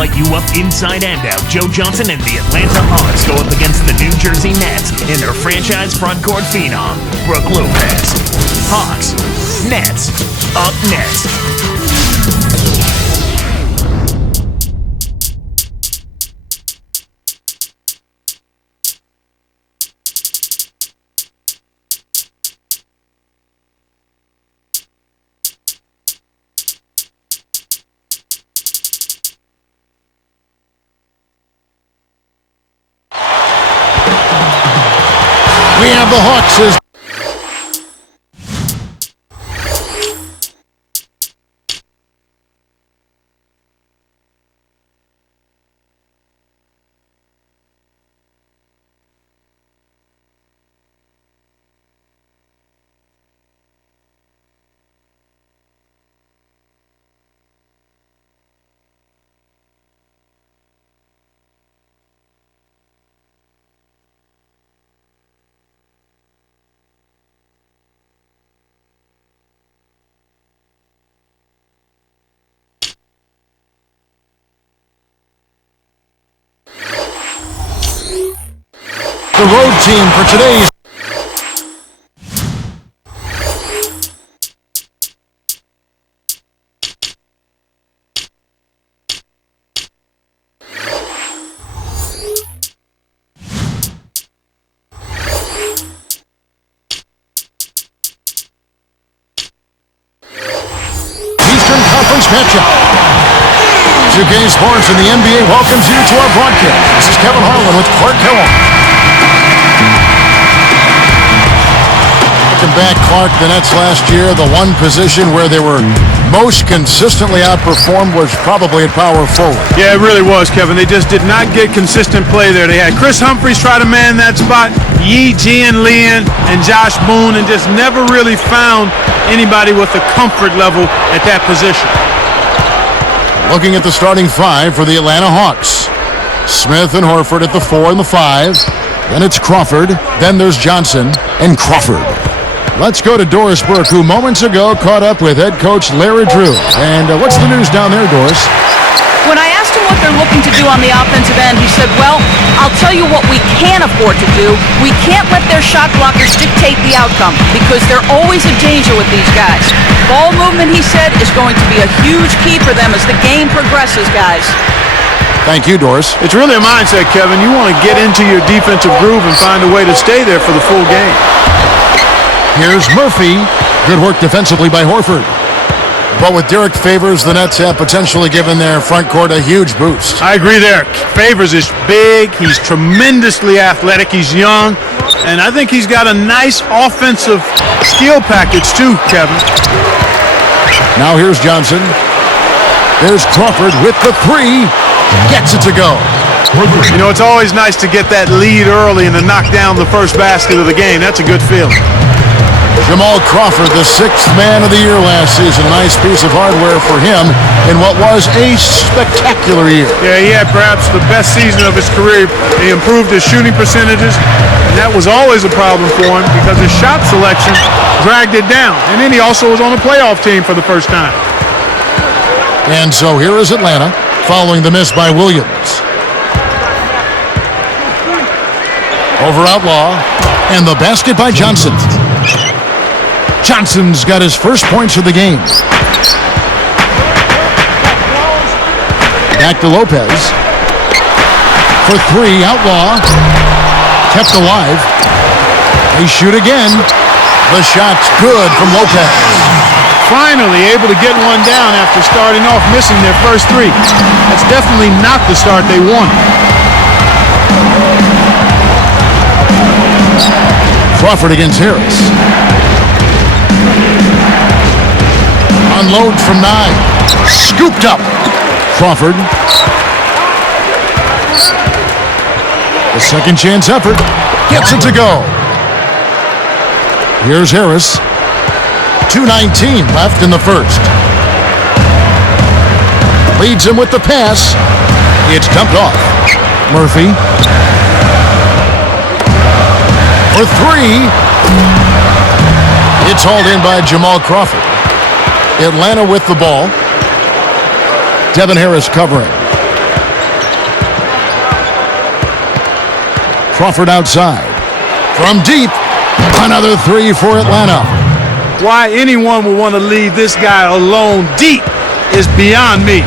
light you up inside and out. Joe Johnson and the Atlanta Hawks go up against the New Jersey Nets and their franchise front court phenom, Brook Lopez. Hawks, Nets, up next. We have the Hawks as the road team for today's Eastern Conference matchup. 2K Sports and the NBA welcomes you to our broadcast. This is Kevin Harlan with Clark Kellogg. Looking back, Clark, the Nets last year, the one position where they were most consistently outperformed was probably at power forward. Yeah, it really was, Kevin. They just did not get consistent play there. They had Chris Humphries try to man that spot, Yi Jianlian and Josh Boone, and just never really found anybody with a comfort level at that position. Looking at the starting five for the Atlanta Hawks. Smith and Horford at the 4 and the 5. Then it's Crawford. Then there's Johnson and Crawford. Let's go to Doris Burke, who moments ago caught up with head coach Larry Drew. And what's the news down there, Doris? When I asked him what they're looking to do on the offensive end, he said, well, I'll tell you what we can afford to do. We can't let their shot blockers dictate the outcome because they're always a danger with these guys. Ball movement, he said, is going to be a huge key for them as the game progresses, guys. Thank you, Doris. It's really a mindset, Kevin. You want to get into your defensive groove and find a way to stay there for the full game. Here's Murphy. Good work defensively by Horford. But with Derek Favors, the Nets have potentially given their front court a huge boost. I agree there. Favors is big. He's tremendously athletic. He's young. And I think he's got a nice offensive skill package too, Kevin. Now here's Johnson. There's Crawford with the 3. Gets it to go. You know, it's always nice to get that lead early and to knock down the first basket of the game. That's a good feeling. Jamal Crawford, the 6th man of the year last season. A nice piece of hardware for him in what was a spectacular year. Yeah, he had perhaps the best season of his career. He improved his shooting percentages, and that was always a problem for him because his shot selection dragged it down. And then he also was on a playoff team for the first time. And so here is Atlanta, following the miss by Williams. Over Outlaw, and the basket by Johnson. Johnson's got his first points of the game. Back to Lopez. For 3, Outlaw. Kept alive. They shoot again. The shot's good from Lopez. Finally able to get one down after starting off missing their first 3. That's definitely not the start they wanted. Crawford against Harris. Unload from 9. Scooped up. Crawford. The second chance effort. Gets it to go. Here's Harris. 2:19 left in the first. Leads him with the pass. It's dumped off. Murphy. For 3. It's hauled in by Jamal Crawford. Atlanta with the ball. Devin Harris covering. Crawford outside. From deep, another three for Atlanta. Why anyone would want to leave this guy alone deep is beyond me.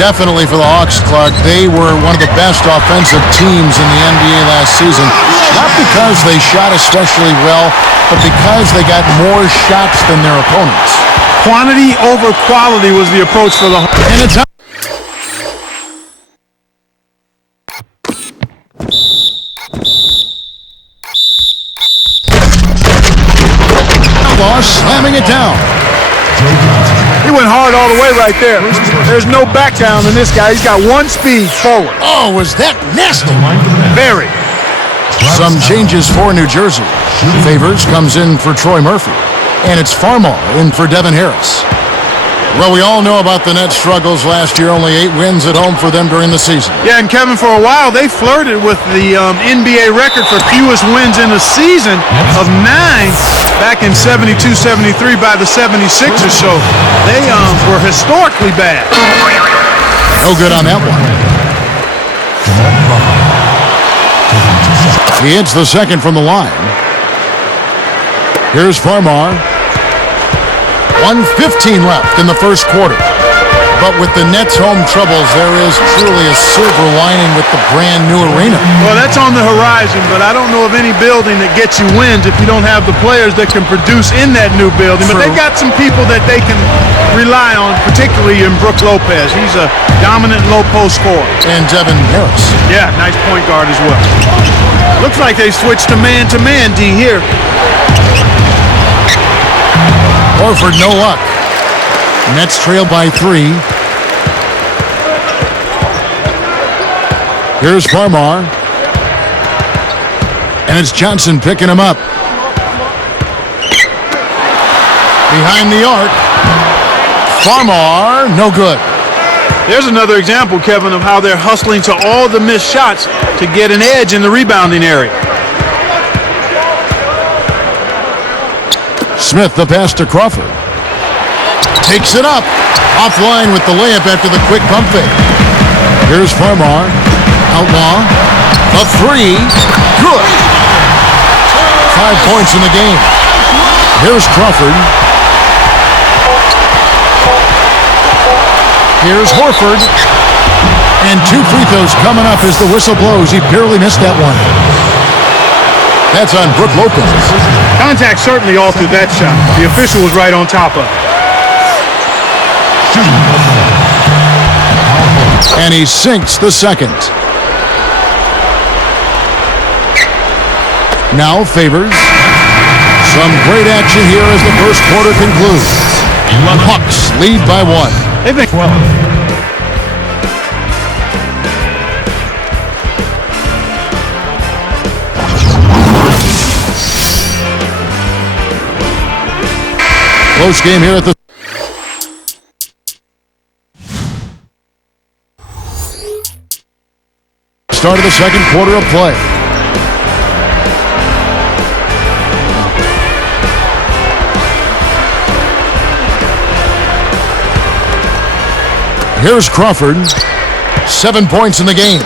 Definitely for the Hawks, Clark. They were one of the best offensive teams in the NBA last season. Not because they shot especially well, but because they got more shots than their opponents. Quantity over quality was the approach for the Hawks. And it's slamming it down. He went hard all the way right there. There's no back down in this guy. He's got one speed forward. Oh, was that nasty? Very. Some changes for New Jersey. Favors comes in for Troy Murphy. And it's Farmar in for Devin Harris. Well, we all know about the Nets' struggles last year. Only 8 wins at home for them during the season. Yeah, and Kevin, for a while, they flirted with the NBA record for fewest wins in a season of 9 back in 72-73 by the 76ers. So they were historically bad. No good on that one. He hits the second from the line. Here's Farmar. 1:15 left in the first quarter. But with the Nets' home troubles, there is truly a silver lining with the brand new arena. Well, that's on the horizon, but I don't know of any building that gets you wins if you don't have the players that can produce in that new building. True. But they've got some people that they can rely on, particularly in Brook Lopez. He's a dominant low-post scorer. And Devin Harris. Yeah, nice point guard as well. Looks like they switched to man-to-man, D, here. Horford, no luck. Nets trail by 3. Here's Farmar. And it's Johnson picking him up. Behind the arc. Farmar, no good. There's another example, Kevin, of how they're hustling to all the missed shots to get an edge in the rebounding area. Smith, the pass to Crawford. Takes it up. Offline with the layup after the quick pump fake. Here's Farmar. Outlaw. The 3. Good. 5 points in the game. Here's Crawford. Here's Horford. And 2 free throws coming up as the whistle blows. He barely missed that one. That's on Brook Lopez. Contact certainly altered that shot. The official was right on top of it. And he sinks the second. Now Favors. Some great action here as the first quarter concludes. Hawks lead by 1. They've been well. Close game here at the start of the second quarter of play. Here's Crawford. 7 points in the game.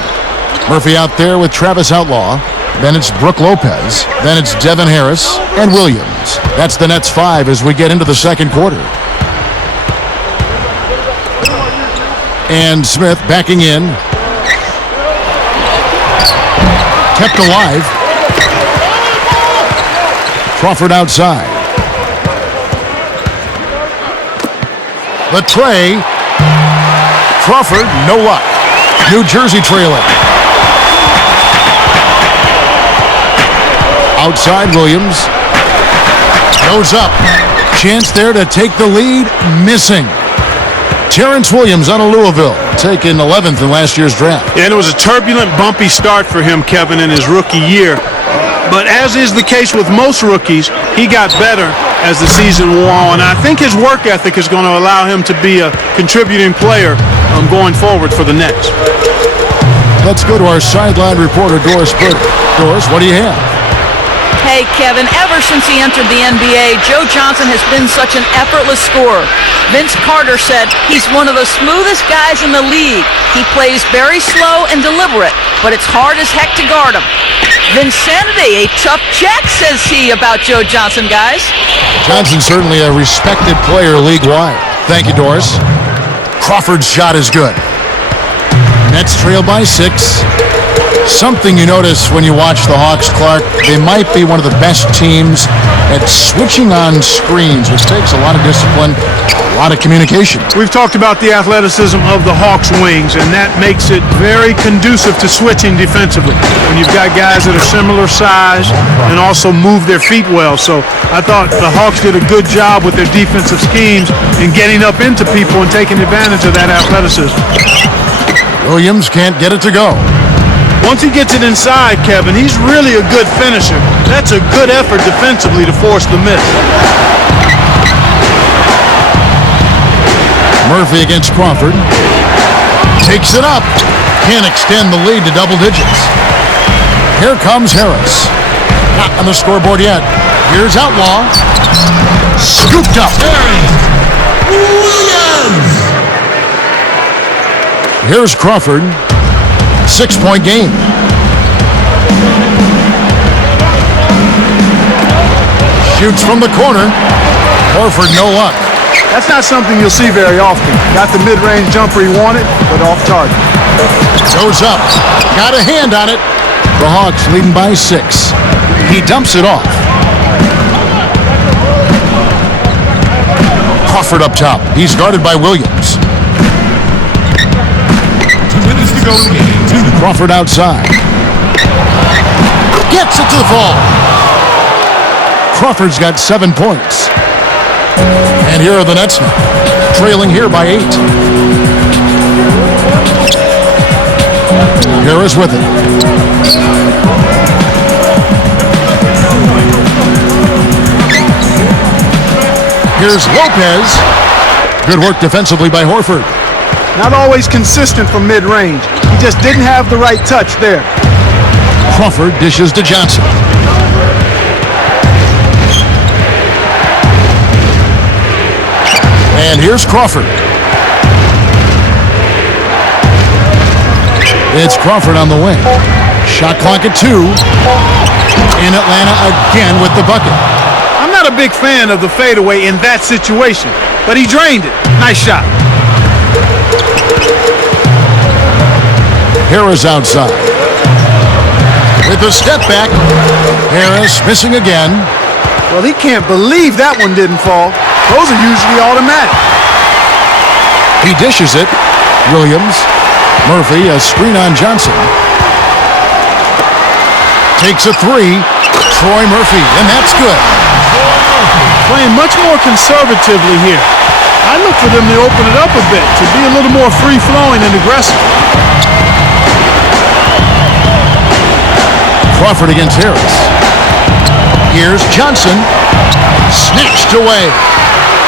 Murphy out there with Travis Outlaw. Then it's Brook Lopez. Then it's Devin Harris and Williams. That's the Nets 5 as we get into the second quarter. And Smith backing in. Kept alive. Crawford outside. The tray. Crawford, no luck. New Jersey trailing. Outside Williams. Goes up. Chance there to take the lead. Missing. Terrence Williams out of Louisville, taken 11th in last year's draft. Yeah, and it was a turbulent, bumpy start for him, Kevin, in his rookie year. But as is the case with most rookies, he got better as the season wore on. I think his work ethic is going to allow him to be a contributing player going forward for the Nets. Let's go to our sideline reporter, Doris Burke. Doris, what do you have? Hey, Kevin, ever since he entered the NBA, Joe Johnson has been such an effortless scorer. Vince Carter said he's one of the smoothest guys in the league. He plays very slow and deliberate, but it's hard as heck to guard him. Vincenity, a tough check, says he about Joe Johnson, guys. Johnson's certainly a respected player league-wide. Thank you, Doris. Crawford's shot is good. Nets trail by 6. Something you notice when you watch the Hawks, Clark, they might be one of the best teams at switching on screens, which takes a lot of discipline, a lot of communication. We've talked about the athleticism of the Hawks wings, and that makes it very conducive to switching defensively when you've got guys that are similar size and also move their feet well. So I thought the Hawks did a good job with their defensive schemes in getting up into people and taking advantage of that athleticism. Williams can't get it to go. Once he gets it inside, Kevin, he's really a good finisher. That's a good effort defensively to force the miss. Murphy against Crawford. Takes it up. Can't extend the lead to double digits. Here comes Harris. Not on the scoreboard yet. Here's Outlaw. Scooped up. Williams! Here's Crawford. 6-point game. Shoots from the corner. Horford, no luck. That's not something you'll see very often. Got the mid-range jumper he wanted, but off target. Goes up. Got a hand on it. The Hawks leading by 6. He dumps it off. Crawford up top. He's guarded by Williams. Crawford outside. Gets it to the fall. Crawford's got 7 points. And here are the Nets now, trailing here by 8. Harris with it. Here's Lopez. Good work defensively by Horford. Not always consistent from mid-range. He just didn't have the right touch there. Crawford dishes to Johnson. And here's Crawford. It's Crawford on the wing. Shot clock at 2. In Atlanta again with the bucket. I'm not a big fan of the fadeaway in that situation, but he drained it. Nice shot. Harris outside. With the step back. Harris missing again. Well, he can't believe that one didn't fall. Those are usually automatic. He dishes it. Williams. Murphy, a screen on Johnson. Takes a 3. Troy Murphy, and that's good. Playing much more conservatively here. I look for them to open it up a bit, to be a little more free-flowing and aggressive. Crawford against Harris. Here's Johnson. Snatched away.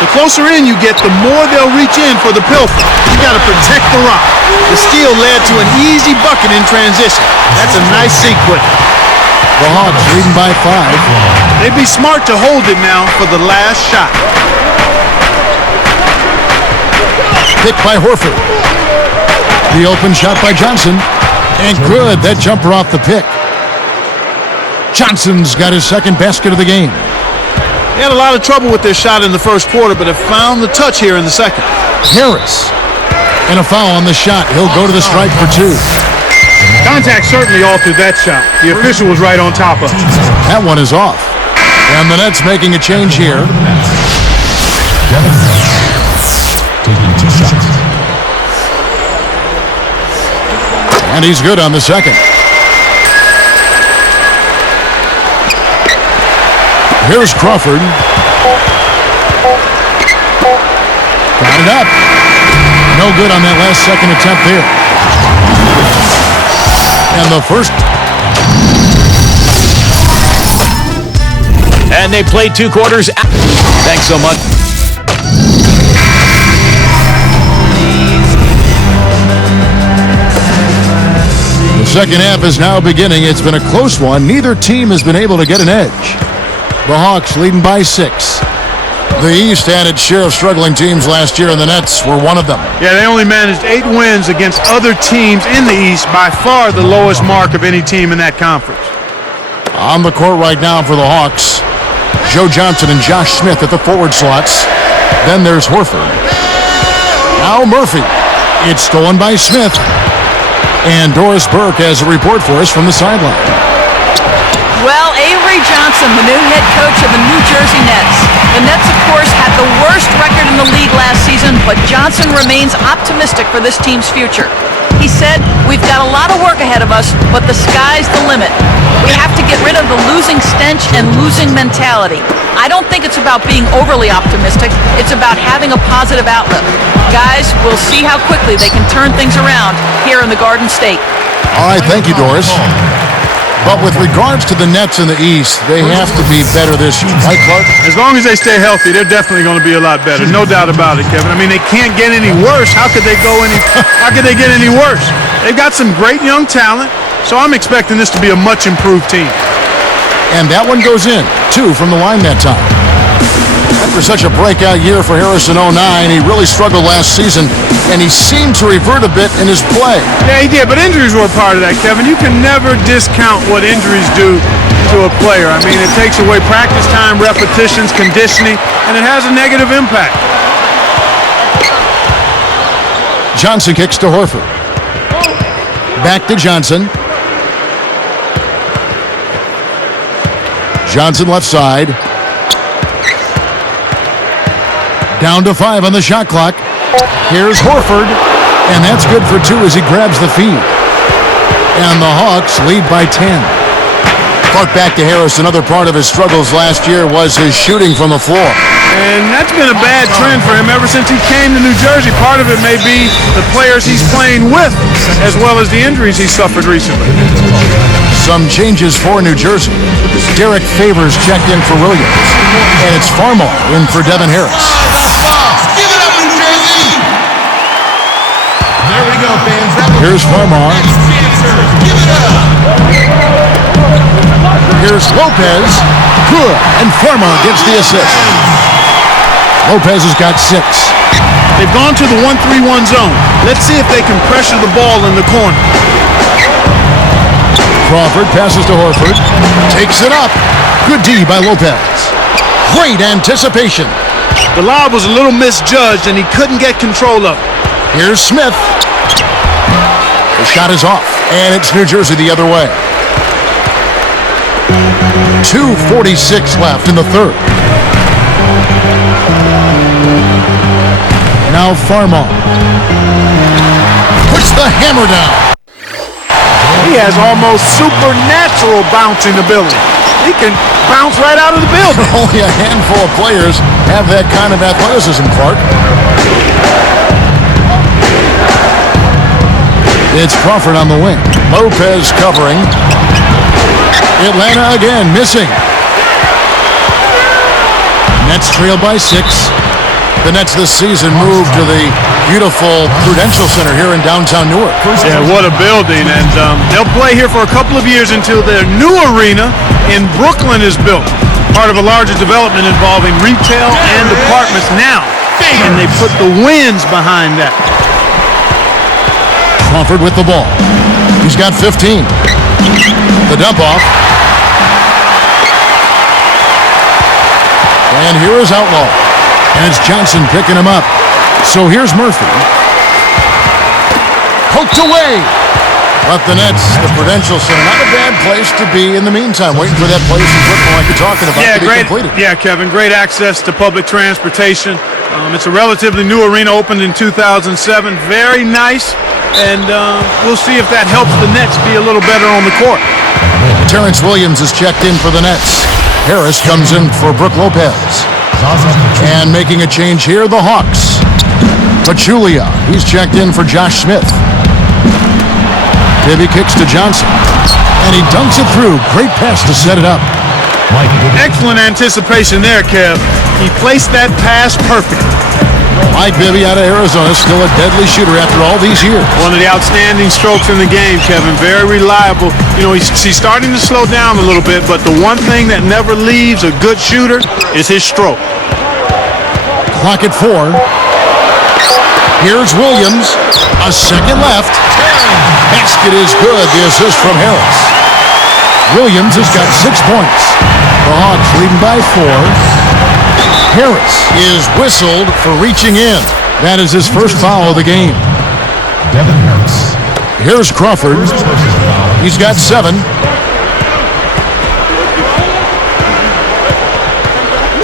The closer in you get, the more they'll reach in for the pilfer. You got to protect the rock. The steal led to an easy bucket in transition. That's a nice sequence. The Hawks leading by 5. They'd be smart to hold it now for the last shot. Picked by Horford. The open shot by Johnson. And good, that jumper off the pick. Johnson's got his second basket of the game. They had a lot of trouble with their shot in the first quarter, but have found the touch here in the second. Harris. And a foul on the shot. He'll go to the stripe for 2. Contact certainly altered that shot. The official was right on top of it. That one is off. And the Nets making a change here. Taking 2 shots. And he's good on the second. Here's Crawford. Got it up. No good on that last second attempt there. And the first. And they played 2 quarters. Thanks so much. The second half is now beginning. It's been a close one. Neither team has been able to get an edge. The Hawks leading by 6. The East had its share of struggling teams last year, and the Nets were one of them. Yeah, they only managed 8 wins against other teams in the East, by far the lowest mark of any team in that conference. On the court right now for the Hawks, Joe Johnson and Josh Smith at the forward slots. Then there's Horford. Now Murphy. It's stolen by Smith. And Doris Burke has a report for us from the sideline. Well, Avery Johnson, the new head coach of the New Jersey Nets. The Nets, of course, had the worst record in the league last season, but Johnson remains optimistic for this team's future. He said, "We've got a lot of work ahead of us, but the sky's the limit. We have to get rid of the losing stench and losing mentality. I don't think it's about being overly optimistic. It's about having a positive outlook. Guys, we'll see how quickly they can turn things around here in the Garden State." All right, thank you, Doris. But with regards to the Nets in the East, they have to be better this year, right, Clark? As long as they stay healthy, they're definitely going to be a lot better. No doubt about it, Kevin. I mean, they can't get any worse. How could they get any worse? They've got some great young talent, so I'm expecting this to be a much improved team. And that one goes in, 2 from the line that time. After such a breakout year for Harris in 09, he really struggled last season, and he seemed to revert a bit in his play. Yeah, he did, but injuries were a part of that, Kevin. You can never discount what injuries do to a player. I mean, it takes away practice time, repetitions, conditioning, and it has a negative impact. Johnson kicks to Horford. Back to Johnson. Johnson left side. Down to 5 on the shot clock. Here's Horford, and that's good for 2 as he grabs the feed. And the Hawks lead by 10. Clark, back to Harris. Another part of his struggles last year was his shooting from the floor. And that's been a bad trend for him ever since he came to New Jersey. Part of it may be the players he's playing with, as well as the injuries he suffered recently. Some changes for New Jersey. Derek Favors checked in for Williams. And it's Farmar in for Devin Harris. Give it up, New Jersey! There we go, fans. Here's Farmar. Give it up! Here's Lopez. Good. And Farmar gets the assist. Lopez has got 6. They've gone to the 1-3-1 zone. Let's see if they can pressure the ball in the corner. Crawford passes to Horford. Takes it up. Good D by Lopez. Great anticipation. The lob was a little misjudged, and he couldn't get control of it. Here's Smith. The shot is off, and it's New Jersey the other way. 2:46 left in the third. Now Farmar. Puts the hammer down. He has almost supernatural bouncing ability. He can bounce right out of the building. Only a handful of players have that kind of athleticism, Clark. It's Crawford on the wing. Lopez covering. Atlanta again missing. Nets trail by 6. The Nets this season moved to the beautiful Prudential Center here in downtown Newark. Yeah, what a building. And they'll play here for a couple of years until their new arena in Brooklyn is built. Part of a larger development involving retail and apartments now. And they put the Winds behind that. Crawford with the ball. He's got 15. The dump off. And here is Outlaw. And it's Johnson picking him up. So here's Murphy. Poked away. But the Nets, the Prudential Center, not a bad place to be in the meantime, waiting for that place in Brooklyn like you're talking about to be completed. Yeah, Kevin, great access to public transportation. It's a relatively new arena, opened in 2007. Very nice, and we'll see if that helps the Nets be a little better on the court. Terrence Williams is checked in for the Nets. Harris comes in for Brook Lopez. And making a change here, the Hawks. Pachulia, he's checked in for Josh Smith. Bibby kicks to Johnson. And he dunks it through. Great pass to set it up. Excellent anticipation there, Kev. He placed that pass perfectly. Mike Bibby out of Arizona, still a deadly shooter after all these years. One of the outstanding strokes in the game, Kevin. Very reliable. You know, he's starting to slow down a little bit, but the one thing that never leaves a good shooter is his stroke. Clock at 4. Here's Williams. A second left. Basket is good. The assist from Harris. Williams has got 6 points. The Hawks leading by 4. Harris is whistled for reaching in. That is his first foul of the game. Devin Harris. Here's Crawford. He's got 7.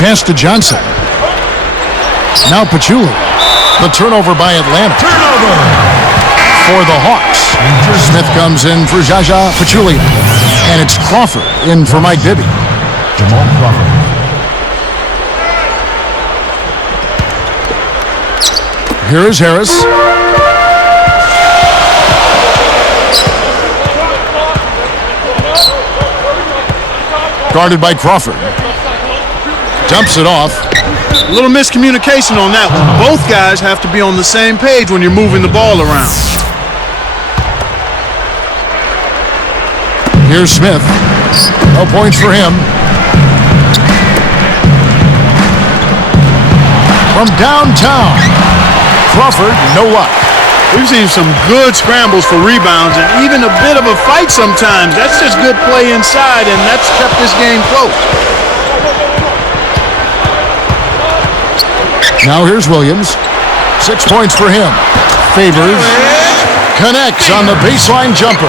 Pass to Johnson. Now Pachulia. The turnover by Atlanta. Turnover. For the Hawks. Smith comes in for Jaja Pachulia. And it's Crawford in for Mike Bibby. Jamal Crawford. Here is Harris. Guarded by Crawford. Dumps it off. A little miscommunication on that one. Both guys have to be on the same page when you're moving the ball around. Here's Smith. No points for him. From downtown. Crawford, no luck. We've seen some good scrambles for rebounds and even a bit of a fight sometimes. That's just good play inside, and that's kept this game close. Now here's Williams. 6 points for him. Favors. Connects on the baseline jumper.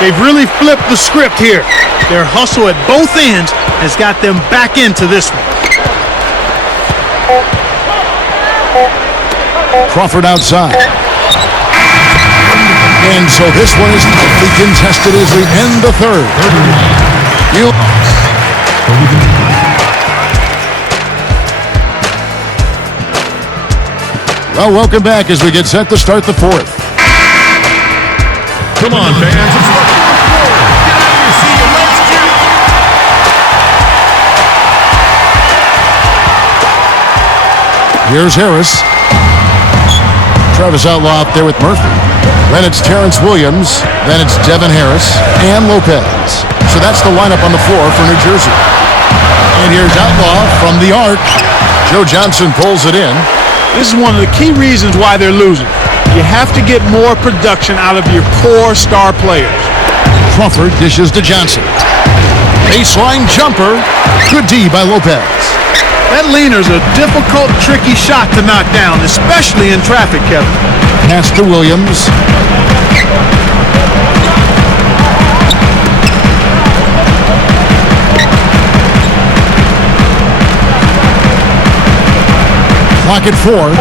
They've really flipped the script here. Their hustle at both ends has got them back into this one. Crawford outside. And so this one is tightly contested as we end the third. Well, welcome back as we get set to start the fourth. Come on, fans. Let's work it. Get out of your seat and let's get it. Here's Harris. Travis Outlaw up there with Murphy. Then it's Terrence Williams. Then it's Devin Harris and Lopez. So that's the lineup on the floor for New Jersey. And here's Outlaw from the arc. Joe Johnson pulls it in. This is one of the key reasons why they're losing. You have to get more production out of your core star players. Crawford dishes to Johnson. Baseline jumper. Good D by Lopez. That leaner's a difficult, tricky shot to knock down, especially in traffic, Kevin. Pass to Williams. Clock at 4.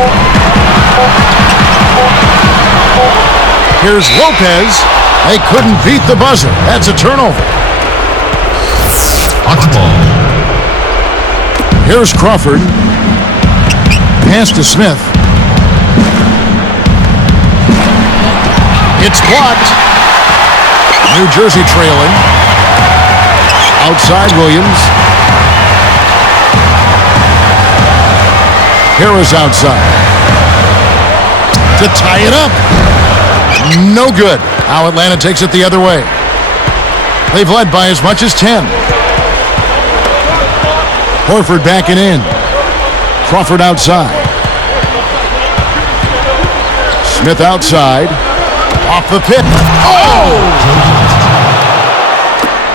Here's Lopez. They couldn't beat the buzzer. That's a turnover. Hawks ball. Here's Crawford. Pass to Smith. It's blocked. New Jersey trailing. Outside Williams. Harris outside. To tie it up. No good. Now Atlanta takes it the other way. They've led by as much as 10. Horford backing in. Crawford outside. Smith outside. Off the pick. Oh!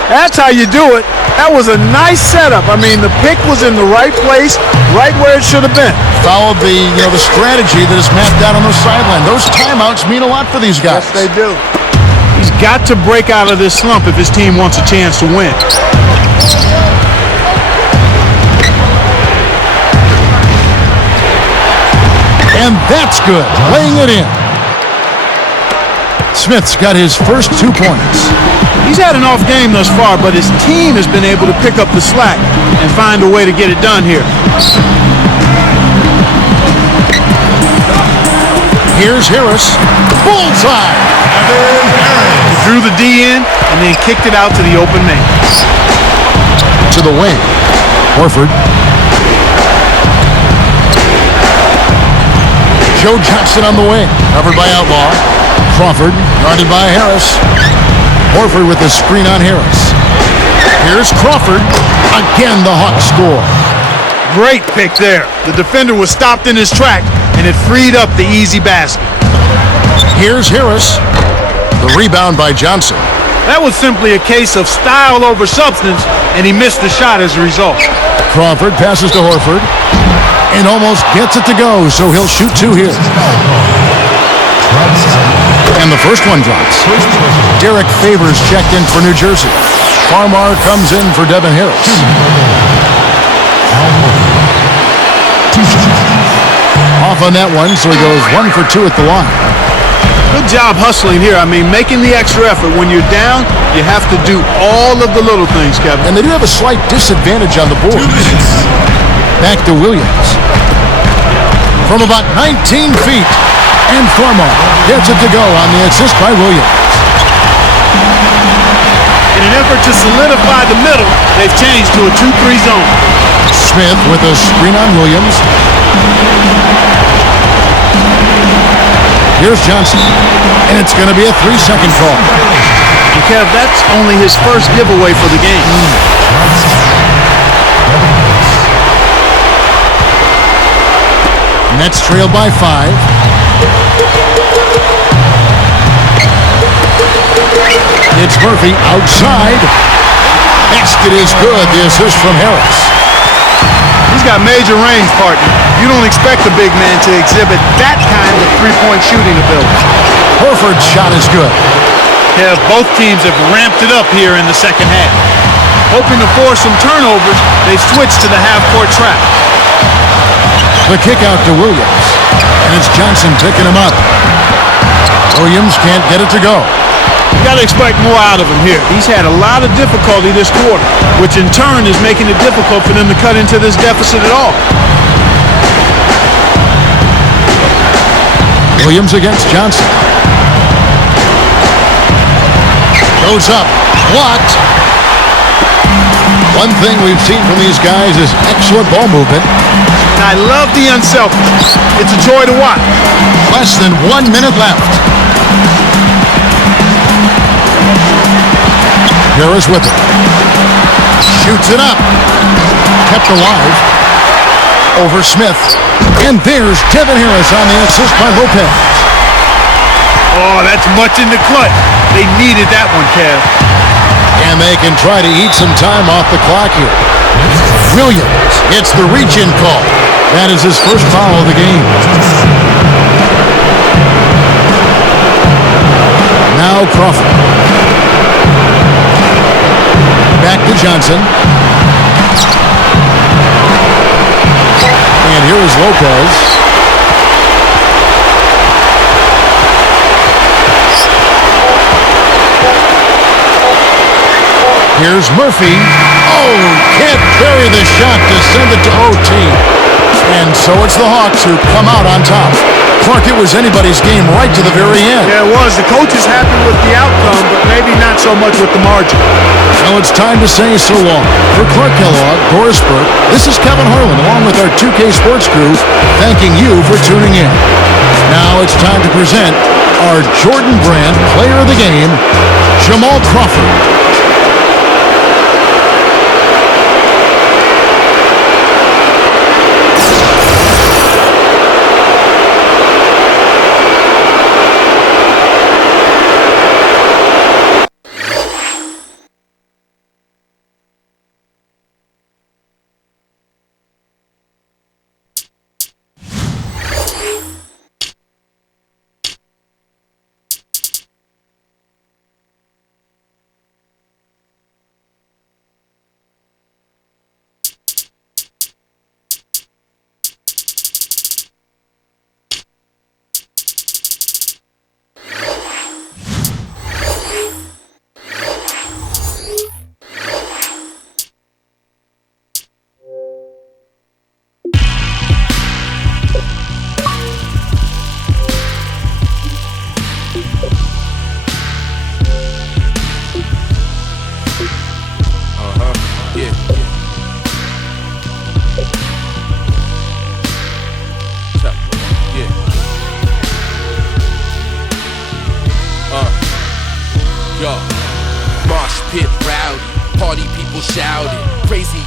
That's how you do it. That was a nice setup. I mean, the pick was in the right place, right where it should have been. Followed the strategy that is mapped out on the sideline. Those timeouts mean a lot for these guys. Yes, they do. He's got to break out of this slump if his team wants a chance to win. And that's good. Laying it in. Smith's got his first 2 points. He's had an off game thus far, but his team has been able to pick up the slack and find a way to get it done here. Here's Harris. Bullseye. He drew the D in and then kicked it out to the open man. To the wing. Horford. Joe Johnson on the wing. Covered by Outlaw. Crawford. Guarded by Harris. Horford with the screen on Harris. Here's Crawford. Again, the Hawks score. Great pick there. The defender was stopped in his track, and it freed up the easy basket. Here's Harris. The rebound by Johnson. That was simply a case of style over substance, and he missed the shot as a result. Crawford passes to Horford and almost gets it to go, so he'll shoot two here. And the first one drops. Derek Favors checked in for New Jersey. Farmar comes in for Devin Harris. Off on that one, so he goes 1 for 2 at the line. Good job hustling here. I mean, making the extra effort. When you're down, you have to do all of the little things, Kevin. And they do have a slight disadvantage on the board. Back to Williams. From about 19 feet. And Farmar gets it to go on the assist by Williams. In an effort to solidify the middle, they've changed to a 2-3 zone. Smith with a screen on Williams. Here's Johnson. And it's going to be a 3-second call. And Kev, that's only his first giveaway for the game. Nets trailed by 5. It's Murphy outside. Basket is good. The assist from Harris. He's got major range, partner. You don't expect the big man to exhibit that kind of three-point shooting ability. Horford's shot is good. Yeah, both teams have ramped it up here in the second half. Hoping to force some turnovers, they switched to the half-court trap. The kick out to Williams. And it's Johnson picking him up. Williams can't get it to go. You got to expect more out of him here. He's had a lot of difficulty this quarter, which in turn is making it difficult for them to cut into this deficit at all. Williams against Johnson. Goes up. Blocked. One thing we've seen from these guys is excellent ball movement. I love the unselfishness. It's a joy to watch. Less than 1 minute left. Harris with it. Shoots it up. Kept alive. Over Smith. And there's Devin Harris on the assist by Lopez. Oh, that's much in the clutch. They needed that one, Kev. And they can try to eat some time off the clock here. Williams gets the reach-in call. That is his first foul of the game. Now Crawford. Back to Johnson. And here is Lopez. Here's Murphy. Oh, can't carry the shot to send it to OT. And so it's the Hawks who come out on top. Clark, it was anybody's game right to the very end. Yeah, it was. The coach is happy with the outcome, but maybe not so much with the margin. Now it's time to say so long. For Clark Kellogg, Doris Burke, this is Kevin Harlan, along with our 2K Sports crew, thanking you for tuning in. Now it's time to present our Jordan Brand Player of the Game, Jamal Crawford. Mosh pit rowdy, party people shouting, crazy